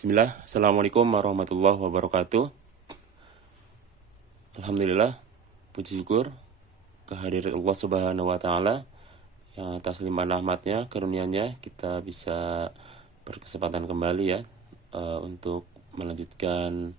Bismillah, Assalamualaikum warahmatullahi wabarakatuh. Alhamdulillah, puji syukur kehadirat Allah Subhanahu wa Ta'ala yang atas limpahan rahmatnya, karunia-Nya kita bisa berkesempatan kembali ya untuk melanjutkan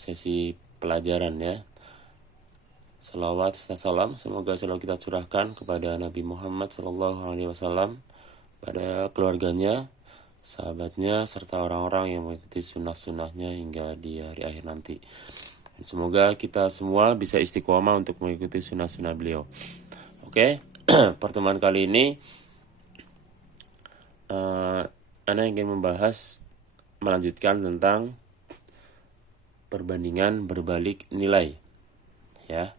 sesi pelajaran ya. Salawat serta salam semoga selalu kita curahkan kepada Nabi Muhammad SAW, pada keluarganya, sahabatnya, serta orang-orang yang mengikuti sunnah-sunnahnya hingga di hari akhir nanti. Dan semoga kita semua bisa istiqomah untuk mengikuti sunnah-sunnah beliau. Oke, pertemuan kali ini Ana ingin melanjutkan tentang perbandingan berbalik nilai ya.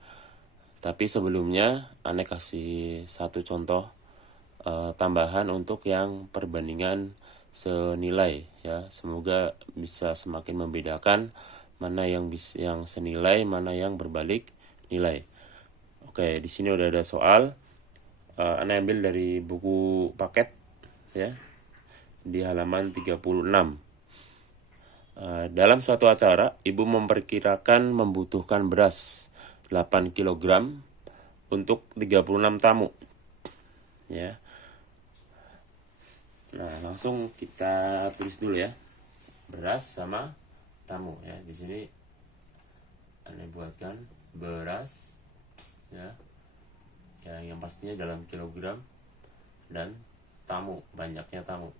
Tapi sebelumnya Ana kasih satu contoh tambahan untuk yang perbandingan senilai ya. Semoga bisa semakin membedakan mana yang senilai, mana yang berbalik nilai. Oke, di sini udah ada soal. Ana ambil dari buku paket ya, di halaman 36. Dalam suatu acara, ibu memperkirakan membutuhkan beras 8 kg untuk 36 tamu. Ya. Nah, langsung kita tulis dulu ya. Beras sama tamu ya. Di sini Anda buatkan beras ya. Yang pastinya dalam kilogram dan tamu, banyaknya tamu.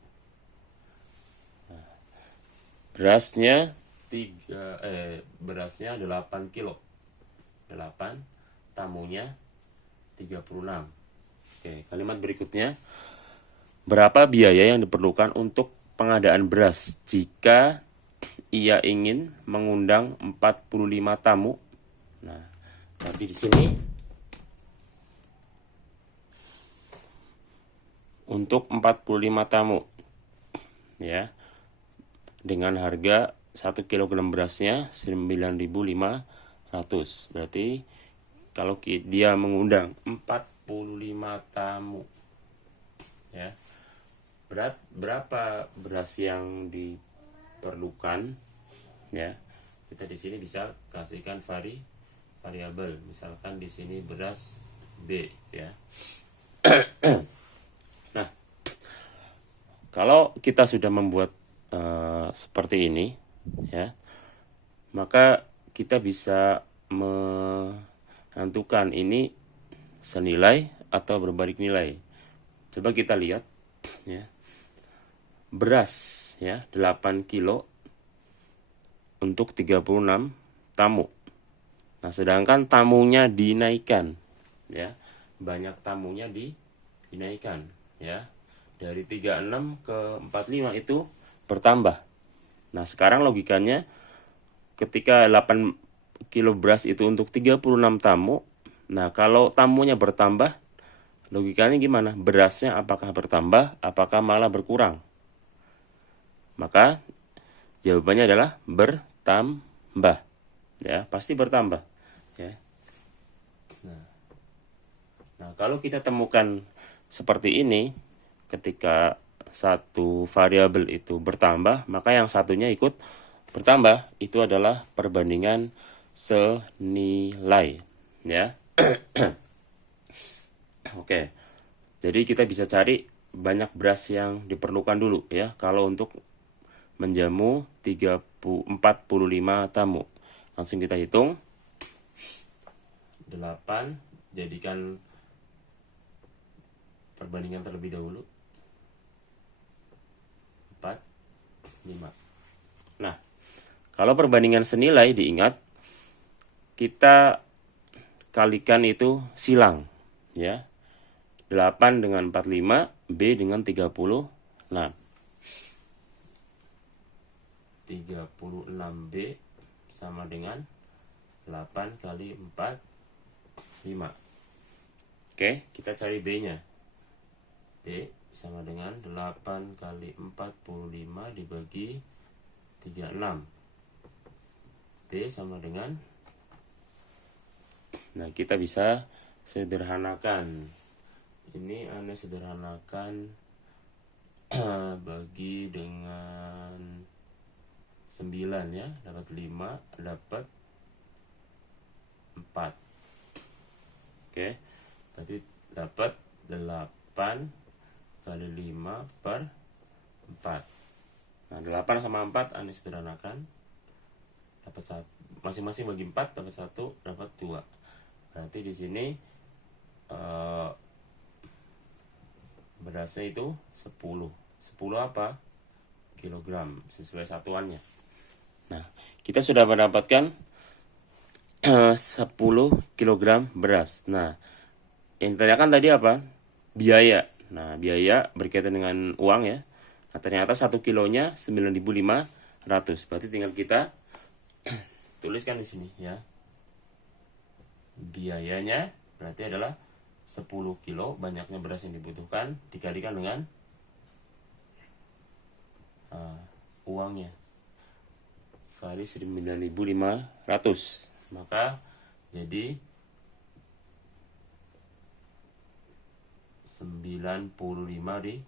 Nah, berasnya 8 kilo. 8, tamunya 36. Oke, kalimat berikutnya. Berapa biaya yang diperlukan untuk pengadaan beras jika ia ingin mengundang 45 tamu? Nah, nanti di sini untuk 45 tamu ya, dengan harga 1 kg berasnya 9.500. Berarti kalau dia mengundang 45 tamu ya, berapa beras yang diperlukan ya. Kita di sini bisa kasihkan variabel. Misalkan di sini beras B ya. Nah, kalau kita sudah membuat seperti ini ya, maka kita bisa menentukan ini senilai atau berbalik nilai. Coba kita lihat ya. Beras ya 8 kilo untuk 36 tamu. Nah, sedangkan tamunya dinaikkan ya. Banyak tamunya dinaikkan ya. Dari 36 ke 45 itu bertambah. Nah, sekarang logikanya ketika 8 kilo beras itu untuk 36 tamu. Nah, kalau tamunya bertambah, logikanya gimana? Berasnya apakah bertambah, apakah malah berkurang? Maka jawabannya adalah bertambah. Ya, pasti bertambah. Ya. Nah, kalau kita temukan seperti ini, ketika satu variabel itu bertambah, maka yang satunya ikut bertambah. Itu adalah perbandingan senilai. Ya. Oke. Jadi kita bisa cari banyak beras yang diperlukan dulu ya. Kalau untuk menjamu 45 tamu. Langsung kita hitung. 8, jadikan perbandingan terlebih dahulu. 4, 5. Nah, kalau perbandingan senilai diingat, kita kalikan itu silang ya. 8 dengan 45, B dengan 36. 36B sama dengan 8 kali 4, 5. Oke, kita cari B-nya. B sama dengan 8 kali 45 dibagi 36. B sama dengan, nah kita bisa sederhanakan. Ini Anda sederhanakan bagi dengan 9 ya, dapat 5, dapat 4. Oke, berarti dapat 8 kali 5 per 4. Nah, 8 sama 4 Anda sederhanakan, dapat 1, masing-masing bagi 4 dapat 1, dapat 2. Berarti di sini berasnya itu 10. 10 apa? Kilogram sesuai satuannya. Nah, kita sudah mendapatkan 10 kilogram beras. Nah, yang ditanyakan tadi apa? Biaya. Nah, biaya berkaitan dengan uang ya. Nah, ternyata 1 kilonya 9.500. Berarti tinggal kita tuliskan di sini ya. Biayanya berarti adalah 10 kilo, banyaknya beras yang dibutuhkan dikalikan dengan uangnya kali 9.500, maka jadi 95.000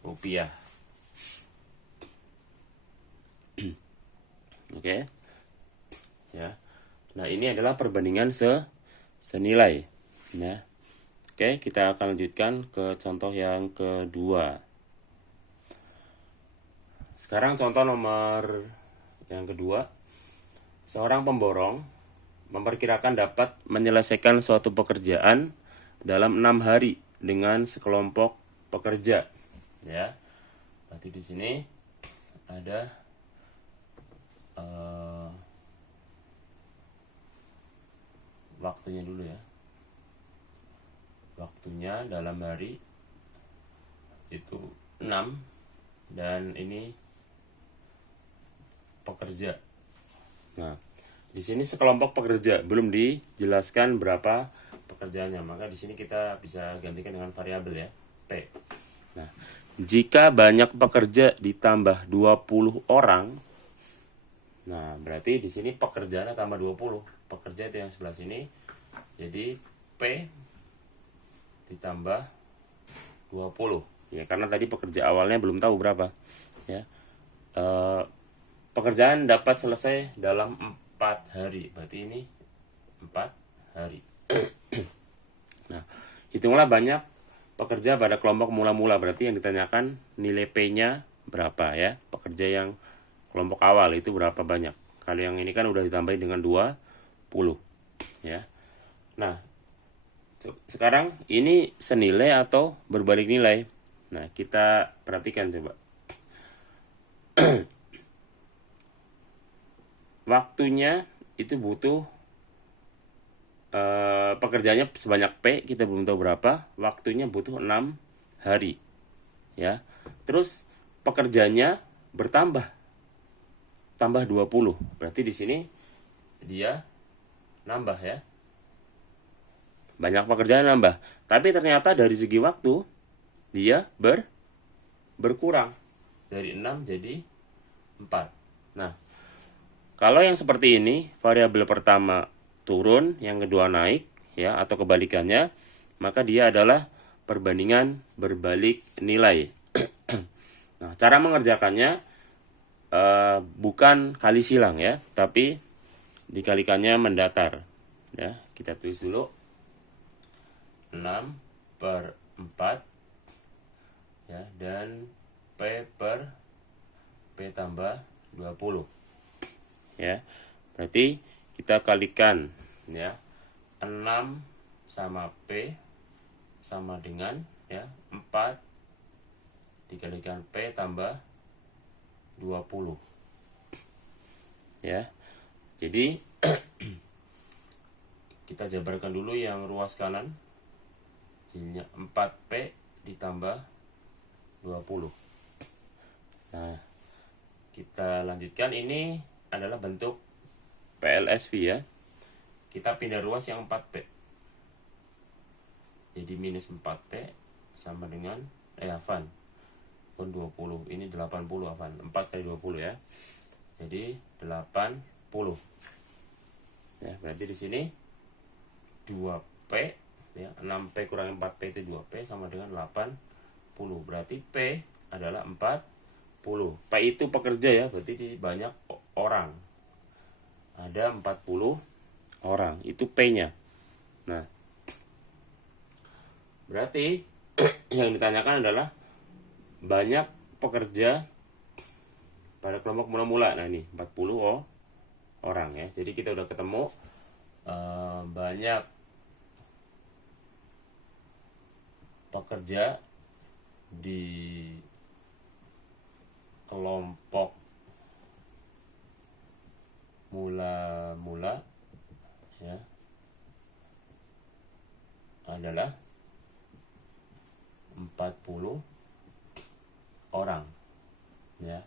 rupiah. Oke ya. Nah, ini adalah perbandingan senilai ya. Oke, kita akan lanjutkan ke contoh yang kedua. Sekarang contoh nomor yang kedua. Seorang pemborong memperkirakan dapat menyelesaikan suatu pekerjaan dalam 6 hari dengan sekelompok pekerja. Ya, berarti di sini ada waktunya dulu ya. Waktunya dalam hari itu 6 dan ini pekerja. Nah, di sini sekelompok pekerja, belum dijelaskan berapa pekerjaannya, maka di sini kita bisa gantikan dengan variabel ya, P. Nah, jika banyak pekerja ditambah 20 orang, nah berarti di sini pekerjaannya tambah 20. Pekerja itu yang sebelah sini. Jadi P ditambah 20. Ya, karena tadi pekerja awalnya belum tahu berapa. Ya. Pekerjaan dapat selesai dalam 4 hari. Berarti ini 4 hari. Nah, hitunglah banyak pekerja pada kelompok mula-mula. Berarti yang ditanyakan nilai P-nya berapa ya. Pekerja yang kelompok awal itu berapa banyak. Kalau yang ini kan udah ditambahin dengan 20 ya. Nah, sekarang ini senilai atau berbalik nilai. Nah, kita perhatikan coba. Waktunya itu butuh pekerjaannya sebanyak P, kita belum tahu berapa. Waktunya butuh 6 hari ya. Terus pekerjaannya bertambah, tambah 20. Berarti di sini dia nambah ya. Banyak pekerjaan nambah. Tapi ternyata dari segi waktu dia berkurang. Dari 6 jadi 4. Nah, kalau yang seperti ini, variabel pertama turun, yang kedua naik, ya, atau kebalikannya, maka dia adalah perbandingan berbalik nilai. Nah, cara mengerjakannya bukan kali silang ya, tapi dikalikannya mendatar. Ya, kita tulis dulu 6/4 ya, dan P tambah 20. Ya, berarti kita kalikan ya, 6 sama P sama dengan ya 4 dikalikan P tambah 20 ya. Jadi kita jabarkan dulu yang ruas kanan, jadinya 4P ditambah 20. Nah, kita lanjutkan. Ini adalah bentuk PLSV ya. Kita pindah ruas yang 4P. Jadi minus 4P sama dengan Afan pun 20. Ini 80 Afan. 4 kali 20 ya. Jadi 80. Ya, berarti di sini 2P ya, 6P kurang 4P itu 2P sama dengan 80. Berarti P adalah 4, P 40. P itu pekerja ya, berarti di banyak orang. Ada 40 orang, itu P-nya. Nah, berarti yang ditanyakan adalah banyak pekerja pada kelompok mula-mula. Nah, ini 40 orang ya. Jadi kita udah ketemu banyak pekerja di kelompok mula-mula ya adalah 40 orang ya.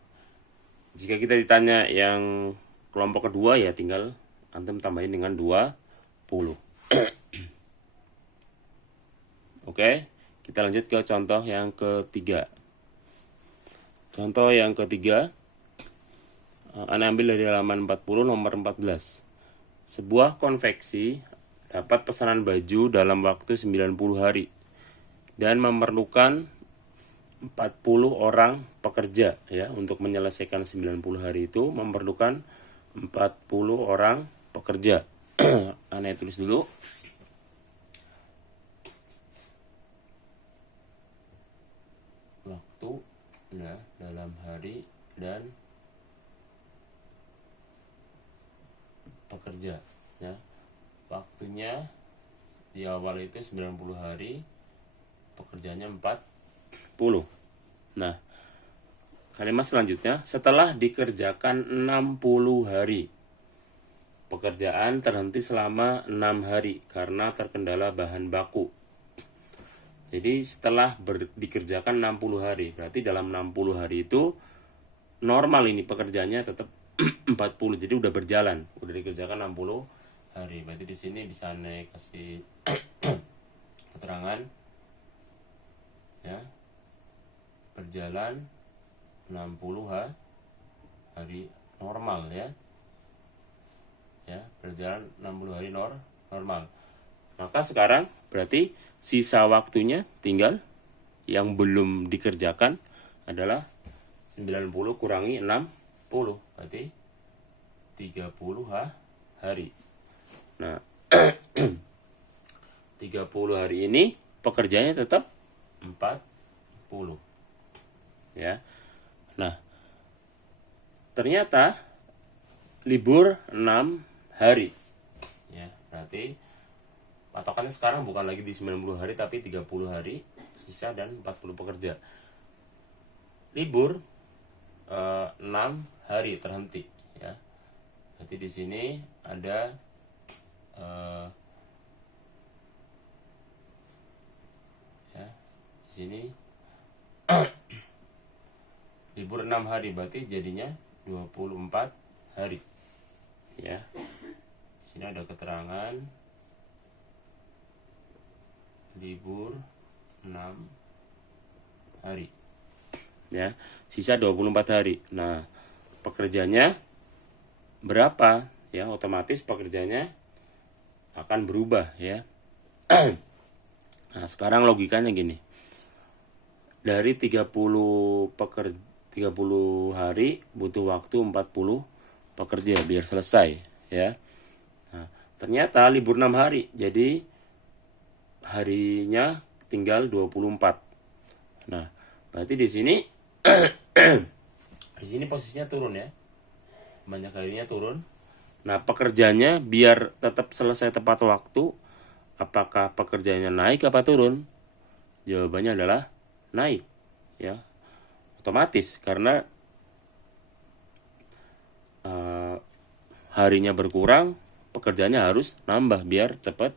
Jika kita ditanya yang kelompok kedua ya tinggal antum tambahin dengan 20. Oke, kita lanjut ke contoh yang ketiga. Contoh yang ketiga, Anda ambil dari halaman 40 nomor 14. Sebuah konveksi dapat pesanan baju dalam waktu 90 hari dan memerlukan 40 orang pekerja ya. Untuk menyelesaikan 90 hari itu memerlukan 40 orang pekerja. Anda tulis dulu. Waktu ya, dalam hari dan pekerja ya. Waktunya di awal itu 90 hari, pekerjanya 40. Nah, kalimat selanjutnya, setelah dikerjakan 60 hari, pekerjaan terhenti selama 6 hari karena terkendala bahan baku. Jadi setelah dikerjakan 60 hari, berarti dalam 60 hari itu normal ini pekerjaannya tetap 40. Jadi udah berjalan, udah dikerjakan 60 hari. Berarti di sini bisa naik kasih keterangan ya. Berjalan 60 hari normal ya. Ya, berjalan 60 hari normal. Maka sekarang berarti sisa waktunya tinggal yang belum dikerjakan adalah 90 kurangi 60. Berarti 30 hari. Nah, 30 hari ini pekerjaannya tetap 40. Ya. Nah, ternyata libur 6 hari. Ya, berarti patokannya sekarang bukan lagi di 90 hari tapi 30 hari sisa dan 40 pekerja. Libur 6 hari terhenti ya. Berarti di sini ada ya, di sini libur 6 hari berarti jadinya 24 hari. Ya. Di sini ada keterangan libur 6 hari. Ya, sisa 24 hari. Nah, pekerjanya berapa? Ya, otomatis pekerjanya akan berubah ya. Nah, sekarang logikanya gini. Dari 30 hari butuh waktu 40 pekerja biar selesai ya. Nah, ternyata libur 6 hari. Jadi harinya tinggal 24. Nah, berarti di sini di sini posisinya turun ya. Banyak harinya turun. Nah, pekerjanya biar tetap selesai tepat waktu, apakah pekerjaannya naik apa turun? Jawabannya adalah naik ya. Otomatis karena harinya berkurang, pekerjaannya harus nambah biar cepat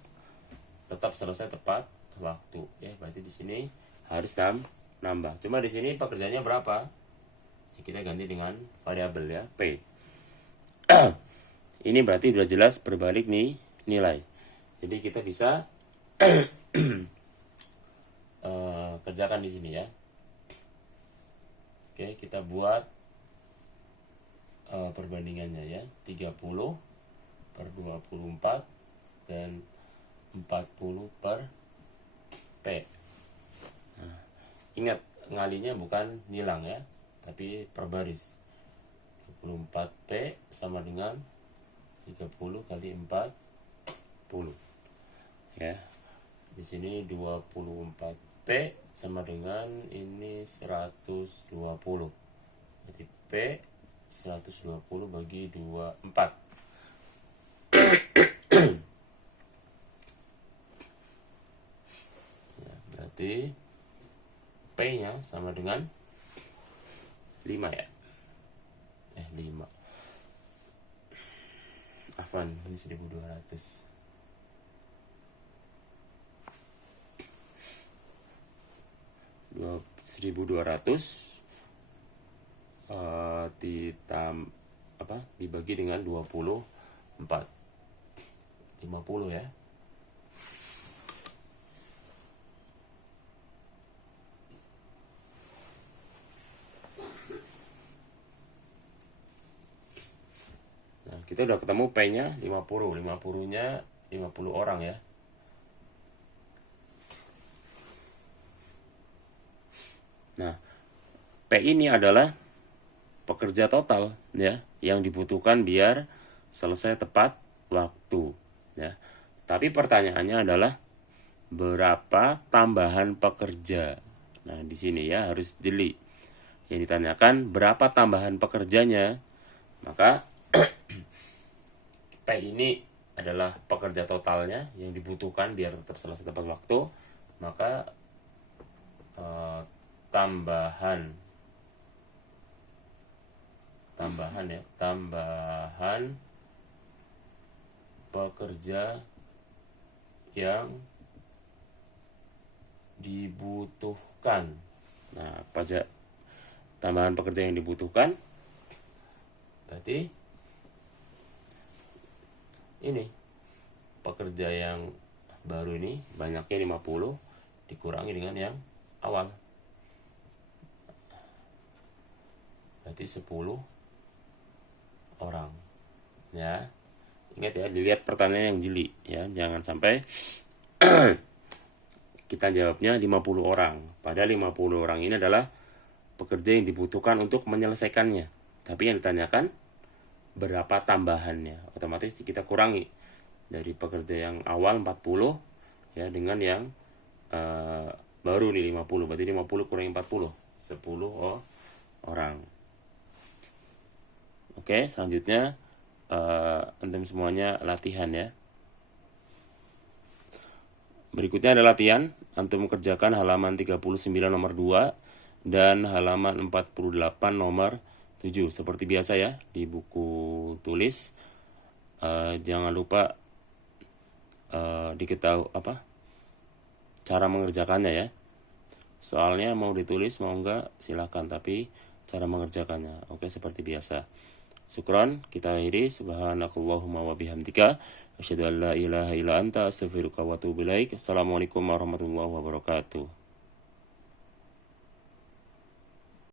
tetap selesai tepat waktu ya. Berarti di sini harus nambah. Cuma di sini pekerjaannya berapa? Ya, kita ganti dengan variabel ya, P. Ini berarti sudah jelas berbalik nih nilai. Jadi kita bisa kerjakan di sini ya. Oke, kita buat perbandingannya ya. 30 per 24 dan 40 per P. Nah, ingat ngalinya bukan nilang ya. tapi per baris. 24P sama dengan 30 kali 40. Ya. Di sini 24P sama dengan ini 120. Berarti P 120 bagi 24. Ya, berarti P-nya sama dengan 5 ya. 5. Afwan, ini 1200. 1200 dibagi dengan 24. 50 ya. Nah, kita udah ketemu P-nya 50. 50-nya 50 orang ya. Nah, P ini adalah pekerja total ya yang dibutuhkan biar selesai tepat waktu ya. Tapi pertanyaannya adalah berapa tambahan pekerja. Nah, di sini ya harus jeli. Yang ditanyakan berapa tambahan pekerjanya. Maka P ini adalah pekerja totalnya yang dibutuhkan biar tetap selesai tepat waktu. Maka tambahan pekerja yang dibutuhkan. Nah, pajak tambahan pekerja yang dibutuhkan berarti ini pekerja yang baru ini banyaknya 50 dikurangi dengan yang awal. Berarti 10 orang. Ya. Ingat ya, dilihat pertanyaan yang jeli ya, jangan sampai kita jawabnya 50 orang. Padahal 50 orang ini adalah pekerja yang dibutuhkan untuk menyelesaikannya. Tapi yang ditanyakan berapa tambahannya. Otomatis kita kurangi dari pekerja yang awal 40 ya dengan yang baru nih 50. Berarti 50 kurangi 40, 10 orang. Oke, selanjutnya antum semuanya latihan ya. Berikutnya ada latihan. Antum kerjakan halaman 39 nomor 2 dan halaman 48 nomor 7. Seperti biasa ya, di buku tulis. Jangan lupa diketahui cara mengerjakannya ya. Soalnya mau ditulis mau enggak silahkan, tapi cara mengerjakannya oke seperti biasa. Syukran, kita akhiri. Subhanakallahumma wa bihamdika asyhadu an la ilaha illa anta astaghfiruka wa atubu ilaik. Assalamualaikum warahmatullahi wabarakatuh.